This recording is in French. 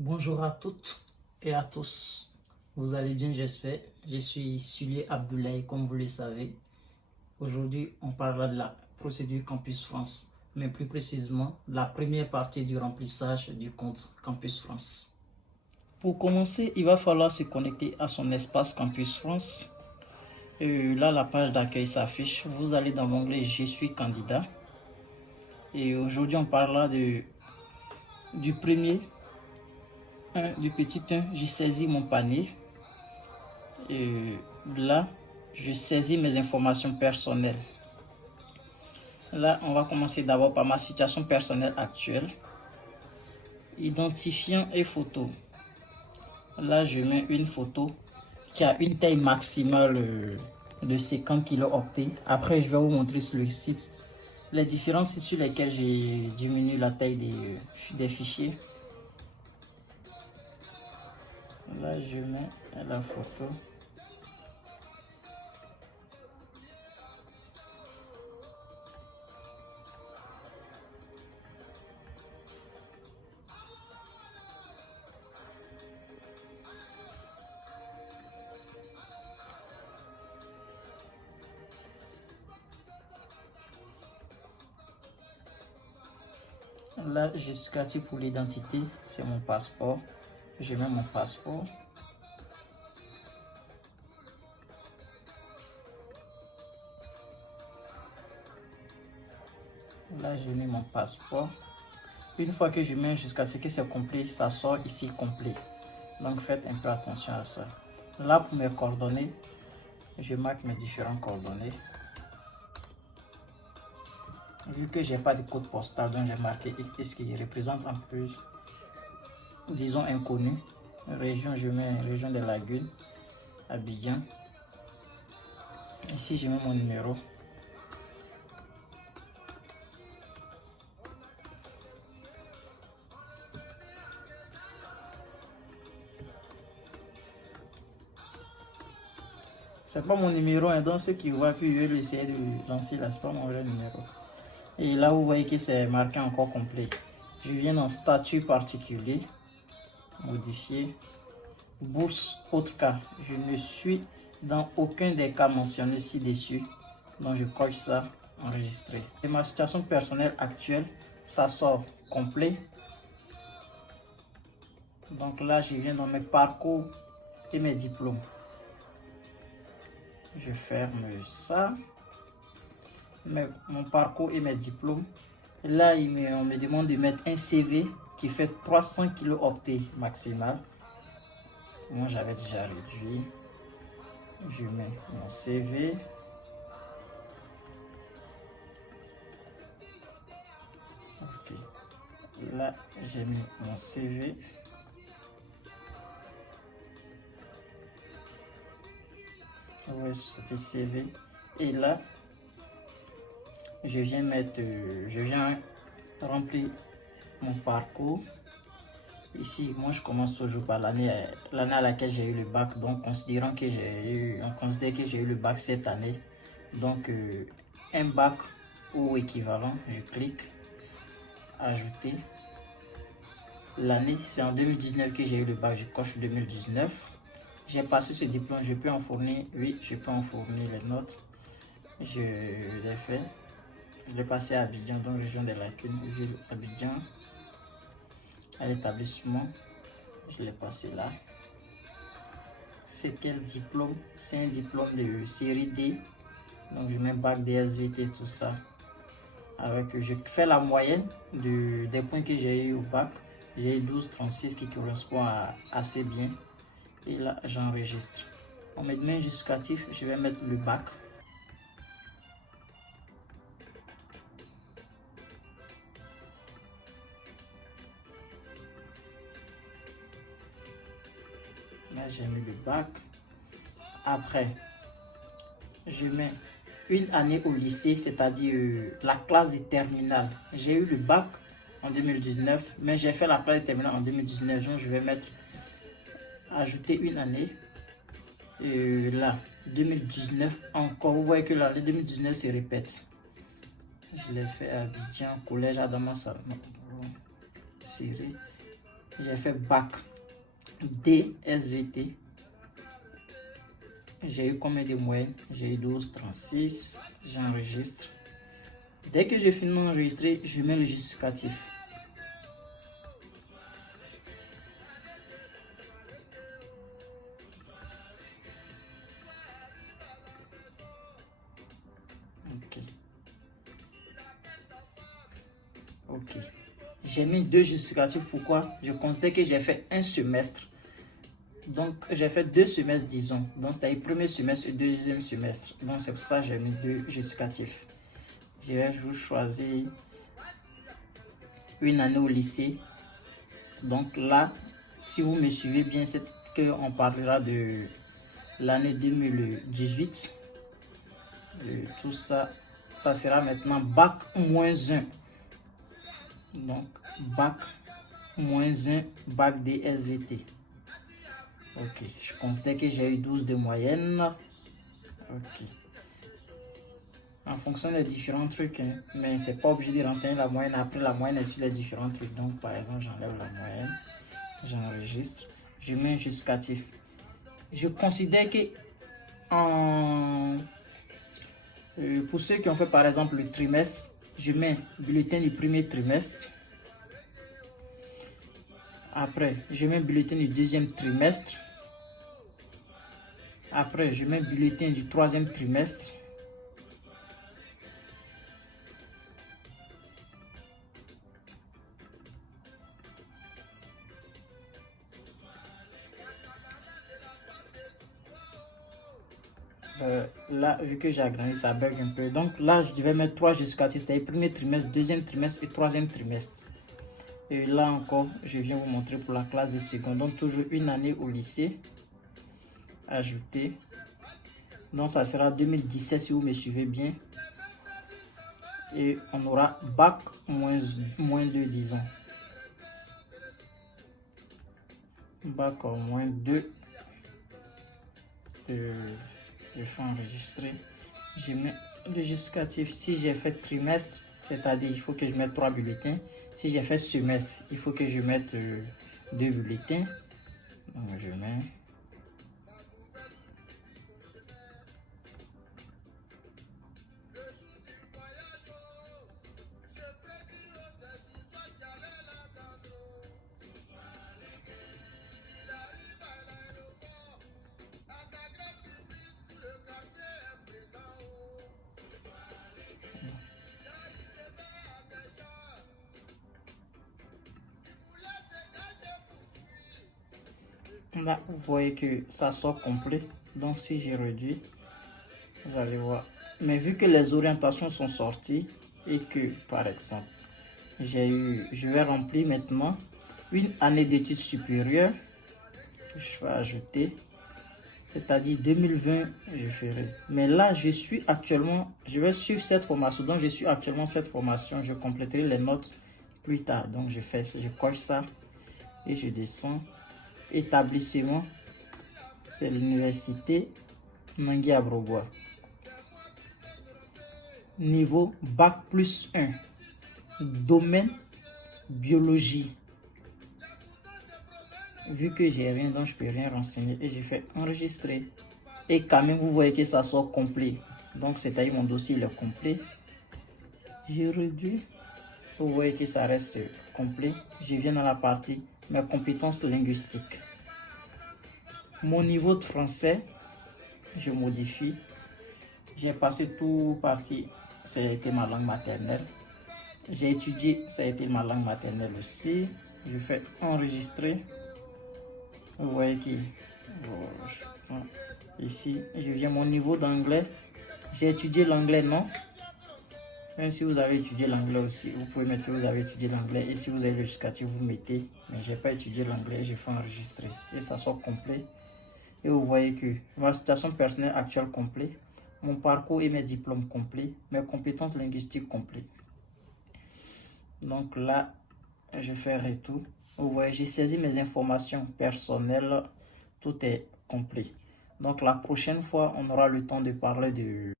Bonjour à toutes et à tous. Vous allez bien, j'espère. Je suis Suley Abdoulaye, comme vous le savez. Aujourd'hui, on parlera de la procédure Campus France, mais plus précisément de la première partie du remplissage du compte Campus France. Pour commencer, il va falloir se connecter à son espace Campus France. Là, la page d'accueil s'affiche. Vous allez dans l'onglet Je suis candidat. Et aujourd'hui, on parlera du premier. Du petit 1, j'ai saisi mon panier. Et là, je saisis mes informations personnelles. Là, on va commencer d'abord par ma situation personnelle actuelle. Identifiant et photo. Là, je mets une photo qui a une taille maximale de 50 kg octets. Après, je vais vous montrer sur le site les différences sur lesquelles j'ai diminué la taille des fichiers. Là, je mets la photo. Là, justificatif pour l'identité, c'est mon passeport. Je mets mon passeport. Là, je mets mon passeport. Une fois que je mets jusqu'à ce que c'est complet, ça sort ici complet. Donc, faites un peu attention à ça. Là, pour mes coordonnées, je marque mes différentes coordonnées. Vu que j'ai pas de code postal, donc j'ai marqué ce qui représente en plus, disons, inconnu. Région, je mets région des Lagunes, Abidjan. Ici, je mets mon numéro. C'est pas mon numéro, hein, donc ceux qui voient que je vais essayer de lancer là, c'est pas mon vrai numéro. Et là, vous voyez que c'est marqué encore complet. Je viens dans statut particulier, modifier, bourse, autre cas. Je ne suis dans aucun des cas mentionnés ci-dessus. Donc, je coche ça, enregistrer. Et ma situation personnelle actuelle, ça sort complet. Donc là, je viens dans mes parcours et mes diplômes. Je ferme ça. Mon parcours et mes diplômes. Et là, on me demande de mettre un CV qui fait 300 kilo-octets maximal. Moi, j'avais déjà réduit. Je mets mon CV. Ok. Là, j'ai mis mon CV. Ouais, sauter CV. Et là, je viens remplir mon parcours. Ici, moi, je commence toujours par l'année à laquelle j'ai eu le bac. Donc, on considère que j'ai eu le bac cette année. Donc, un bac ou équivalent, je clique, ajouter. L'année, c'est en 2019 que j'ai eu le bac, je coche 2019. J'ai passé ce diplôme, je peux en fournir, oui, je peux en fournir les notes. Je l'ai fait. Je l'ai passé à Abidjan, donc région des Lagunes, ville Abidjan. À l'établissement, je l'ai passé là. C'est quel diplôme? C'est un diplôme de série D. Donc je mets bac DSVT, tout ça. Je fais la moyenne des points que j'ai eu au bac. J'ai eu 12,36 qui correspond à assez bien. Et là, j'enregistre. On met un justificatif, je vais mettre le bac. Là, j'ai mis le bac. Après, je mets une année au lycée, c'est-à-dire la classe de terminale. J'ai eu le bac en 2019, mais j'ai fait la classe de terminale en 2019. Donc, je vais mettre ajouter une année. Et là, 2019 encore. Vous voyez que l'année 2019 se répète. Je l'ai fait à Abidjan, collège Adama Salman. Série j'ai fait bac DSVT. J'ai eu combien de moyenne? J'ai eu 12,36. J'enregistre. Dès que j'ai fini d'enregistrer, je mets le justificatif. Ok. J'ai mis 2 justificatifs. Pourquoi? Je considère que j'ai fait un semestre. Donc, j'ai fait 2 semestres, disons. Donc, c'est-à-dire premier semestre et deuxième semestre. Donc, c'est pour ça que j'ai mis 2 justificatifs. Je vais vous choisir une année au lycée. Donc là, si vous me suivez bien, c'est qu'on parlera de l'année 2018. Tout ça, ça sera maintenant bac moins 1. Donc, bac moins 1, bac DSVT. Ok, je considère que j'ai eu 12 de moyenne. Ok. En fonction des différents trucs, hein, mais c'est pas obligé de renseigner la moyenne. Après, la moyenne est sur les différents trucs. Donc, par exemple, j'enlève la moyenne, j'enregistre, je mets un justificatif. Je considère que pour ceux qui ont fait par exemple le trimestre, je mets bulletin du premier trimestre. Après, je mets bulletin du deuxième trimestre. Après, je mets bulletin du troisième trimestre. Là, vu que j'ai agrandi, ça bug un peu. Donc là, je devais mettre 3 justificatifs, c'est-à-dire premier trimestre, deuxième trimestre et troisième trimestre. Et là encore, je viens vous montrer pour la classe de seconde. Donc toujours une année au lycée. Ajouter. Donc ça sera 2017 si vous me suivez bien. Et on aura bac moins 2, disons. Bac moins 2. Je fais enregistrer. Je mets le justificatif. Si j'ai fait trimestre, c'est-à-dire il faut que je mette 3 bulletins. Si j'ai fait semestre, il faut que je mette 2 bulletins. Donc je mets. Là, vous voyez que ça sort complet. Donc, si j'ai réduit, vous allez voir. Mais vu que les orientations sont sorties et que, par exemple, je vais remplir maintenant une année d'études supérieures. Je vais ajouter, c'est-à-dire 2020, je ferai. Mais là, je vais suivre cette formation. Donc, je suis actuellement cette formation. Je compléterai les notes plus tard. Donc, je coche ça et je descends. Établissement, c'est l'université Nangui Abrogwa. Niveau bac plus 1. Domaine biologie. Vu que j'ai rien, donc je peux rien renseigner et j'ai fait enregistrer. Et quand même, vous voyez que ça sort complet. Donc, c'est-à-dire mon dossier il est complet. J'ai réduit. Vous voyez que ça reste complet. Je viens dans la partie mes compétences linguistiques. Mon niveau de français, je modifie. J'ai passé tout partie, ça a été ma langue maternelle. J'ai étudié, ça a été ma langue maternelle aussi. Je fais enregistrer. Vous voyez que ici, je viens mon niveau d'anglais. J'ai étudié l'anglais, non? Même si vous avez étudié l'anglais aussi, vous pouvez mettre que vous avez étudié l'anglais. Et si vous avez le justificatif, vous mettez. Mais je n'ai pas étudié l'anglais, j'ai fait enregistrer. Et ça sort complet. Et vous voyez que ma situation personnelle actuelle complète, mon parcours et mes diplômes complets, mes compétences linguistiques complètes. Donc là, je fais retour. Vous voyez, j'ai saisi mes informations personnelles. Tout est complet. Donc la prochaine fois, on aura le temps de parler de